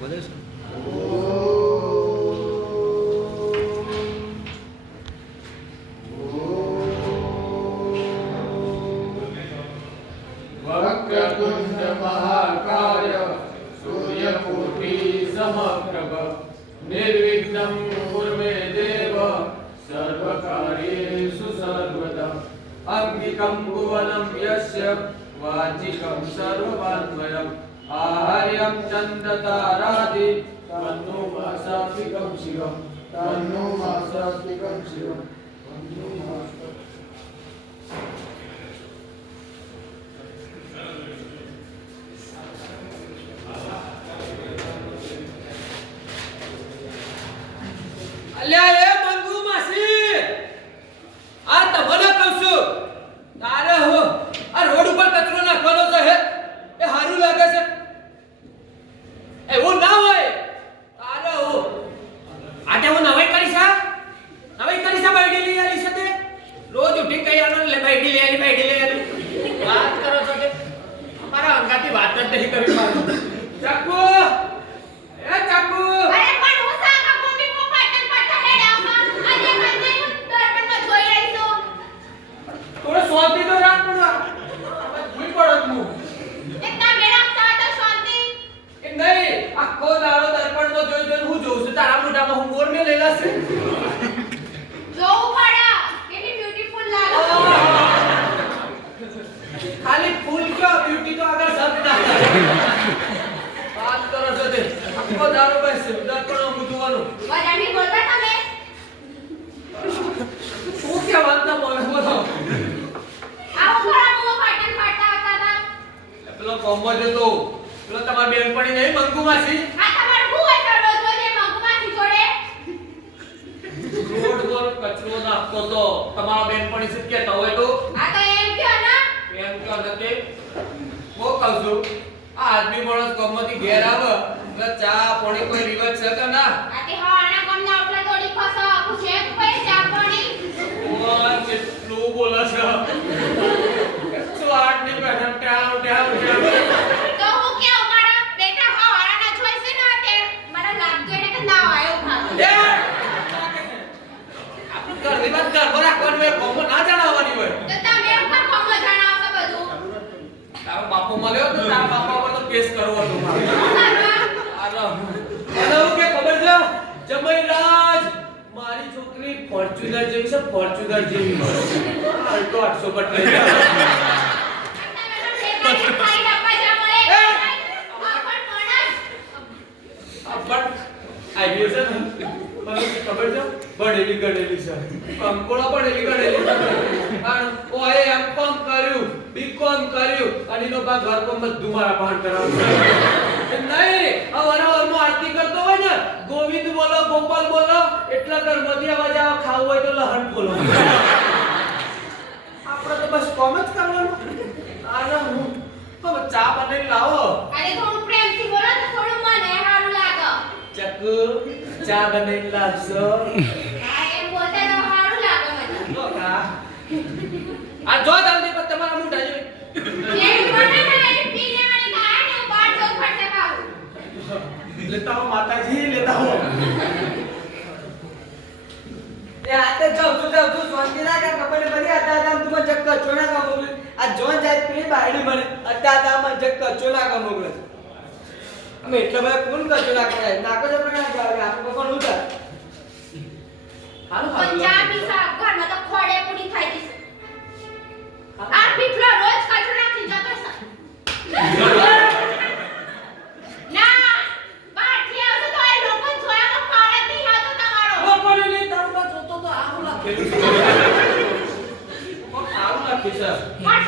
બધે છે વક્રતુંડ મહાકાય સૂર્યકોટિ સમપ્રભ નિર્વિઘ્નં કુરુ મે દેવ. સર્વકાર્યેષુ સર્વદા અંગિકં ભુવनं યસ્ય વાચિકં સર્વવાન્મયં આહાર્યં ચંદ્રતારાદિ તન્નો માસાત્મિકં શિવં તન્નો માસાત્મિકં શિવં તન્નો માસાત્મિકં અલ્યા એ મંગુ માસી આ તમને કહું છું તારે હો આ રોડ ઉપર કચરો નાખવાનો છે હે એ સારું લાગે છે એવું ના હોય તારે હો આજે હું નવાઈ કરીશ હા નવાઈ કરીશ આ બાઈડી લઈ આલી છે તે રોજ ઉઠી કઈ આનો લે બાઈડી લઈ આલી બાઈડી લઈ આલી વાત કરો છો કે અમારા અંગાથી વાત જ નહીં કરવી મારે ચાકુ એ ચાકુ અરે પણ હું સાકા મમ્મી પપ્પા તન પડતા હેડામાં આજે મને દર્પણમાં જોઈ રહી છું થોડો શાંતિ તો રાખ પણ ભૂલ પડો જ હું એકદમ મેડમ સાતો શાંતિ એ નહીં આખો દાડો દર્પણમાં જોઈ જોઈને હું જોઉં છું તારા મોઢામાં હું મોર મેં લેલા છે જોવું પડે કેટલી બ્યુટીફુલ લાગો છો. ખાલી ફૂલ કયો બ્યુટી તો આગળ શબ્દ ના થાય. વાત કરો છો તે દારો દાડો બસ દર્પણમાં હું જોવાનું. બોલતા તમે? શું કહેવાનું બોલે? બોલો આ થોડા મુઓ પાટણ પાડતા હતા. તા પેલો કોમ્બો જતો પેલો તમારી બેનપણી નહીં મંગુ માસી આ તમારું હું હોય તો રોજ રોજ જોડે? રોડ પર કચરો નાખતો તો તમારા બેનપણી છે કહેતા હોય તો? આ તો એમ કે ના? એમ ને તે હું કહું છું આ આદમી માણસ ગમતી ઘેર આવે. એટલે ચા પાણી કોઈ રિવાજ છે કે ના. આતે હા આના કોમ ના ઓટલા થોડી ફસો આખું છે કોઈ ચા પાણી. ઓય કેટલું બોલે છે. કેટલું ની બેઠા ટ્યાવ ટ્યાવ તો હું કે મારા બેટા હવાના જોઈ છે ને તે મને લાગતું એને કે ના આયો ખાતો એ! આપણું ઘરની વાત ઘરમાં રાખવાની હોય કોમ ના જણાવવાની હોય. તો તમે ઉપર કોમ જણાવશો બધું. તારો બાપો મળ્યો તો તારા બાપા પર તો કેસ કરવો હતો મારે શું કરવા આનો અને હું કે ખબર છે જમૈરાજ મારી છોકરી ફોર્ચ્યુનર જેવી છે ફોર્ચ્યુનર જેવી આલ્ટો 800 પર મળે પણ માણસ. આ પણ આઈડિયો છે ને? ખબર છે? ભણેલી ગણેલી છે. કંકોળો ભણેલી ગણેલી છે. અને ઓએ એમ કોમ કર્યું બીકોમ કર્યું અને એનો બા ઘર કોમ બધું મારા પાન કરાવશે. નહીં આ વરાવરમાં આરતી કરતો બોલો ગોપાલ બોલો. એટલા ઘરમાંથી અવાજ આવે ખાવું હોય તો લહણ બોલો આપણે તો બસ કોમ જ કરવાનું. આને હું હવે ચા બનાવી લાવો. અરે થોડું પ્રેમથી બોલો તો થોડું મને સારું લાગે. ચકુ ચા બનાવી લાવશો. હા એમ બોલતા તો સારું લાગે મને. જો કા. આ જો જલ્દી પર તમારા મોઢા પાછું લેતા હો માતાજી લેતા હો એ આતે છું છું આ કપડે બધી હતા હતા તું મને જગ કચો ના કા મોકલે. આ જોન જાય પેલી બાયડી મને. હતા હતા મને જગ કચો ના કા મોકલે. અમે એટલા બધા કોણ કચો ના કરે નાકો જ ના જાવે કોણ હાલો પંજાબી ઘરમાં તો ખોડે પૂરી થઈ જશે આ પીપળો રોજ કચરો નાખી જતો છે ના બહારથી આવશે તો એ લોકો જોયામાં પાડ જ નહીં આવતો તમારો લોકોને લઈ તારું બા જોતો તો આ હું લખેલું છે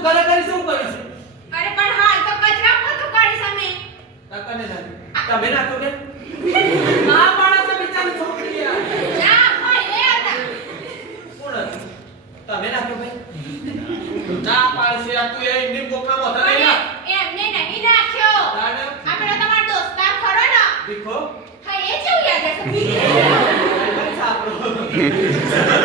તું કરે કરી શું કરીશ અરે પણ હા તો કચરા પોતો કરીશ અમે. તકને ના તમે ના તો કે આ માણસ બિચારી છોકરી આ. ના ભાઈ એ હતા કોણ તમે ના તો ભાઈ. ના પાડશે આ તું એ ઇન્ડિયન કોકમાં એમ ને નહીં નાખ્યો. આપણે તમારો દોસ્તાર ખરો ને? દેખો હા એ જેવું યાદ છે આપણો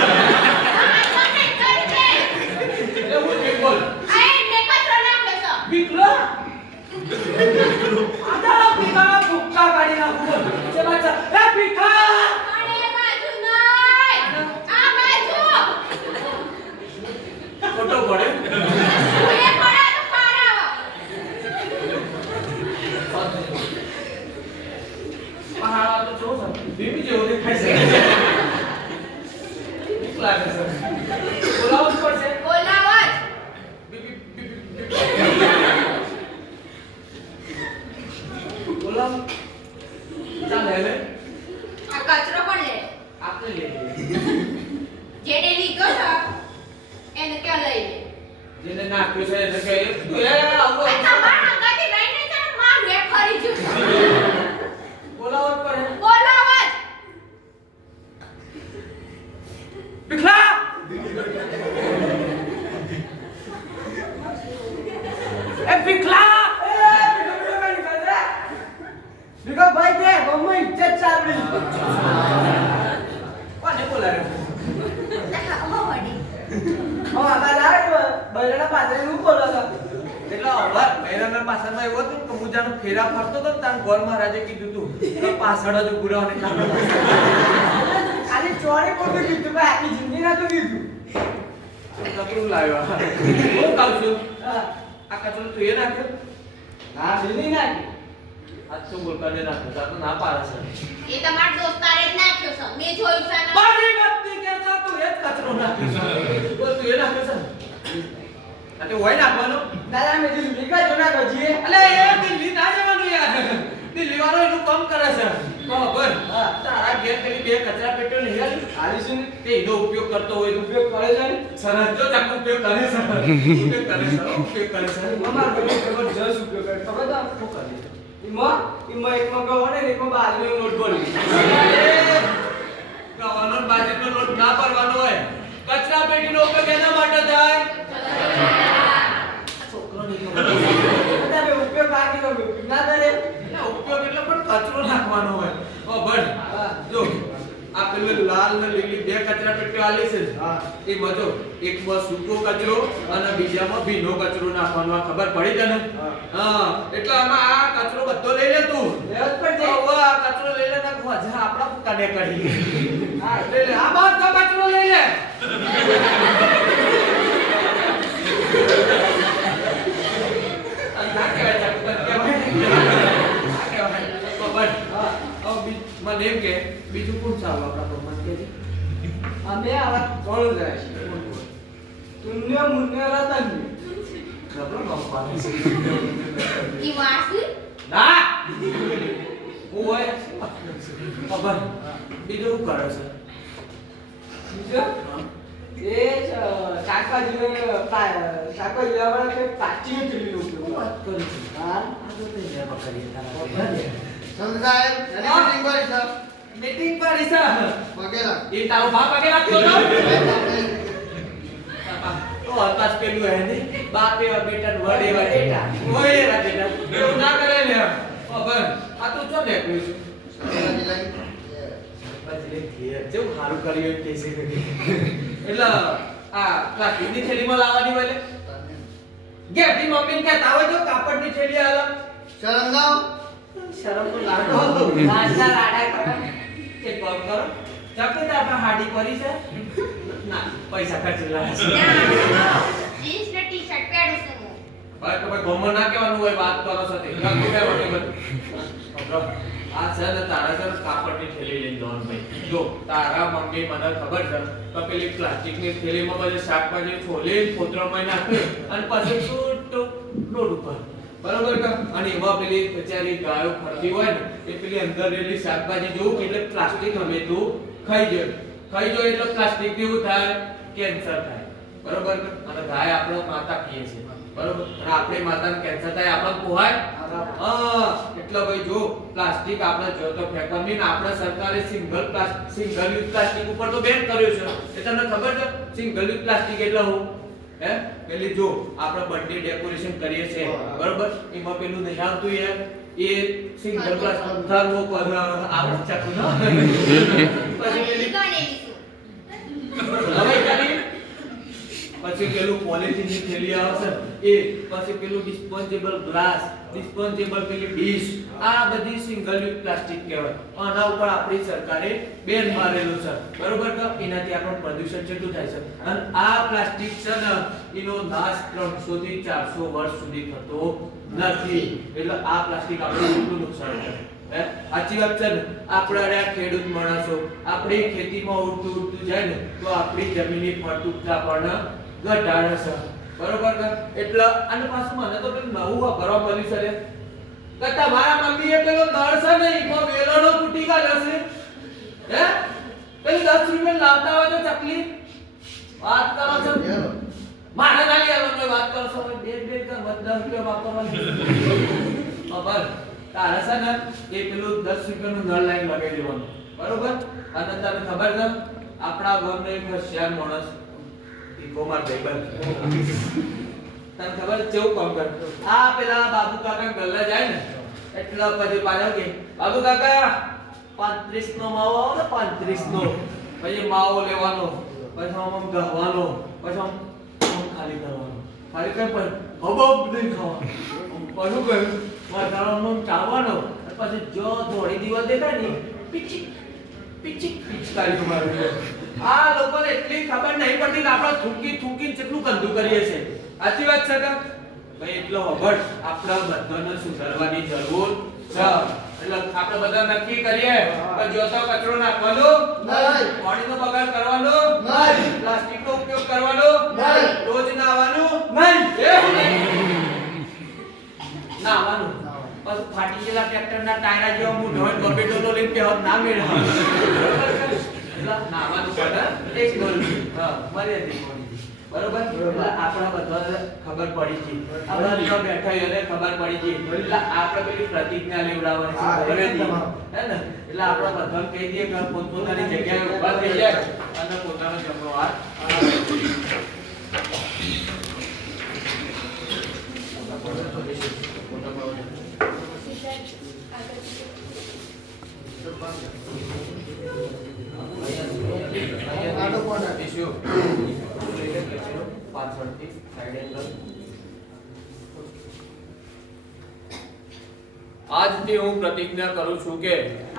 પહાડા તો જો છે બીબી જેવો દેખાય છે બીક લાગે છે બોલાવવું જ પડશે બોલાવો જ બીબી બીબી બોલાવ ચાલ હેલે આ કચરો પણ લે આપણે લઈ લઈએ જેને લીધો છે એને ક્યાં લઈ લે જેને નાખ્યું છે એને કહે તું એ આવું આ તમારા અંગાથી લઈને ચાલ માર રે ફરી જુ બોલાવવું જ પડે બોલાવો જ બીકલા એ બીકલા ભીખો ભાઈ કે બહુ ઇજ્જત ચાલવી કોને બોલાવ્યો હો વડી હો આમાં લાડ બૈરાના પાછળ હું બોલો છો? એટલે અવાર બૈરાના પાછળમાં એવો હતું કે હું જાણે ફેરા ફરતો હતો તાર ગોર મહારાજે કીધું તું કે પાછળ જ ઉભું રહેવાનું કામ ખાલી ચોરી ખોટું કીધું ભાઈ આખી જિંદગી ના તો કીધું. કપડું લાવ્યો. હું કહું છું આ કચરો તું એ નાખ્યો? હા મિલી નાખી. આજ તો બોલકાને નાખ્યો? તા તો ના પાડે છે. એ તમારા દોસ્તારે જ નાખ્યો છે. મેં જોયું છે ને. મારી કે તું એ કચરો નાખ્યો બોલ નાખ્યો છે. આ તે હોય નાખવાનો દાદા મે કીધું ભીખા જો ના કજીએ અલે એ દિલ્હી ના જવાનું યાર. દિલ્હી વાળો એનું કામ કરે છે. બરાબર હા. તારા ઘેર પેલી બે કચરા પેટીઓ નહીં આવી આવીશું ને? તે એનો ઉપયોગ કરતો હોય ઉપયોગ કરે છે. ને સરસ જો તક ઉપયોગ કરે છે. ઉપયોગ કરે છે ઉપયોગ કરે છે. અમાર ભાઈ જબરજસ્ત ઉપયોગ કરે. ખબર તો શું કરે ઈમો ઈમો એકમાં ગવો ને એકમાં બાજરીનો લોટ ભરી ગવાનો ને બાજરીનો લોટ ના ભરવાનો હોય. કચરા પેટીનો ઉપયોગ એના માટે થાય. લાલ ને લીલી બે કચરા પેટીઓ આલી છે એ બધો એકમાં સૂકો કચરો અને બીજામાં ભીનો કચરો નાખવાનો. આ ખબર પડી તને? હા. એટલે આમાં આ કચરો બધો લઈ લે તું. આ કચરો લઈ લે ને મજા આપણા કને કરી. હા. લઈ લે. આ બધો કચરો લઈ લે. બીજું કોણ ચાલો આપણા ભગવાન કે જાય છે કોણ કોણ? તુન્ય મુન્ય બીજું કરે છે બીજો એ શાકભાજી શાકભાજી લેવા કે પાચી ચીલી નો વાત કરી છે. હા? મીટિંગ એ તારો બાપ તો હતાશ પેલું ને? બાપ એવા બેટા વડ એવા બેટા. એવા બેટા. એવું ના કરે ને ખબર આ તો ચો નીકળ્યું છે સમજાજી લાગી જેવું સારું કર્યું કે. એટલે આ પ્લાસ્ટિકની થેલીમાં લાવવાની હોય ઘેરથી મમ્મીને કહેતા હોય જો કાપડની થેલી આલો. શરમ ના શરમ તો લાગો નાસ્તા લાડા કરો કે કોમ કરો. ચાકે તો આપણે હાડી કરી છે? ના પૈસા ખર્ચી લાગે છે જીન્સ ને ટી-શર્ટ પહેરું છું હું ભાઈ ના કહેવાનું વાત કરો આ છે ને તારા છે થેલી લઈને તારા મમ્મી મને ખબર છે પેલી પ્લાસ્ટિકની થેલીમાં શાકભાજી છોલી પછી છૂટું અને એમાં પેલી બચારી ગાયો ફરતી હોય ને, એ પેલી અંદર રહેલી શાકભાજી જોવું એટલે પ્લાસ્ટિક અમે તું ખાઈ જાય ખાઈ જાય એટલે પ્લાસ્ટિક કેવું થાય, કેન્સર થાય. બરોબર અને ગાય આપણો માતા કહીએ છે. બરોબર. અને આપણે માતાને કેન્સર થાય આપણે પોહાય હા એટલે ભાઈ જો પ્લાસ્ટિક આપણે જો તો ફેંકવાની નહીં ને આપણે સરકારે single plastic single use plastic ઉપર તો બેન કર્યો છે. એ તમને ખબર છે? સિંગલ યુઝ પ્લાસ્ટિક એટલે હું? હે? પેલી જો આપણે બર્થડે ડેકોરેશન કરીએ છે બરોબર. એમાં પેલું નહીં આવતું યાર. એ સિંગલ પ્લાસ્ટિક થર્મોકોલ. આપણે ચાકુ ના પછી પેલી હવે પછી પેલું પોલિથીનની થેલી આવશે એ, પછી પેલું ડિસ્પોઝેબલ ગ્લાસ ડિસ્પોઝેબલ પેલી ડીશ આ બધી સિંગલ યુઝ પ્લાસ્ટિક કહેવાય. આના ઉપર આપણી સરકારે બેન મારેલું છે. બરોબર તો? એનાથી આપણું પ્રદૂષણ કેટલું થાય છે. અને આ પ્લાસ્ટિક છે ને, એનો નાશ 300 થી 400 વર્ષ સુધી થતો નથી. એટલે આ પ્લાસ્ટિક આપણે કેટલું નુકસાન કરે. સાચી વાત છે ને? આપણે ખેડૂત માણસો, આપણી ખેતીમાં ઉડતું ઉડતું જાય ને, તો આપણી જમીનની ફળદ્રુપતા પણ ઘટાડે છે. બરોબર ને એટલે અને પાછું મને તો પેલું નવું વાપરવા મળ્યું છે કરતા મારા મમ્મી મમ્મીએ પેલો નળ છે ને એમાં વેલણો ફૂટી ગયો છે. હે? પેલી દસ રૂપિયા લાવતા હોય તો ચકલી? વાત કરો છો? મારે ના લેવાનો વાત કરો છો? બે બે કર દસ રૂપિયા વાપરવાનું ખબર? તારે છે ને એ પેલું દસ રૂપિયાનું નળ લાઈન લગાવી દેવાનું. બરોબર? અને તને ખબર છે? આપણા ગામનો એક હોશિયાર માણસ પછી માવો લેવાનો, પછી આમ આમ પછી આમ ખાલી કરવાનો. ખાલી કઈ પણ નહીં ખાવાનું. કહ્યું વધારાનો આમ પછી જો થોડી દિવસ દેખાય ને પીચી પીચી પિચકારી મારું આ લોકોને એટલી ખબર નહીં પડતી કે આપણે થૂકી થૂકી કેટલું ગંદુ કરીએ છે સાચી વાત છે કે ભાઈ એટલો હબડ આપણા બધાને સુધારવાની જરૂર છે એટલે આપણે બધા નક્કી કરીએ કે જો તો કચરો નાખવાનો નહીં. પાણીનો બગાડ કરવાનો નહીં. પ્લાસ્ટિકનો ઉપયોગ કરવાનો નહીં. રોજ નાવાનું નહીં નાવાનું બસ ફાટી ગયેલા ટ્રેક્ટરના ટાયરા જેવા હું ઢોળ બબેટો તો લઈને બેહત ના મેળવવાનો. આપણા બધા ખબર પડી છે આપણા પ્રતિજ્ઞા લેવડાવવાની છે. હે ને એટલે આપણા બધાને કહી દઈએ કે જગ્યાએ અને પોતાનો આટો આજથી હું પ્રતિજ્ઞા કરું છું કે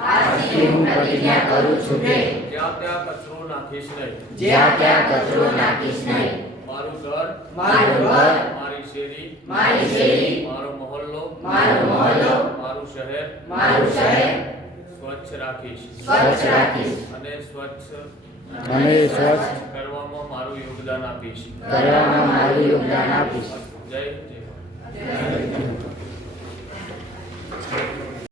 આજથી હું પ્રતિજ્ઞા કરું છું કે જ્યાં ત્યાં કચરો નાખીશ નહીં. જ્યાં ત્યાં કચરો નાખીશ નહીં. મારું ઘર મારું ઘર મારી શેરી મારી શેરી મારો મહોલ્લો મારો મહોલ્લો મારું શહેર મારું શહેર સ્વચ્છ રાખીશ. સ્વચ્છ રાખીશ. અને સ્વચ્છ અને સ્વચ્છ કરવામાં મારું યોગદાન આપીશ. કરવામાં મારું યોગદાન આપીશ. જય જય Thank you.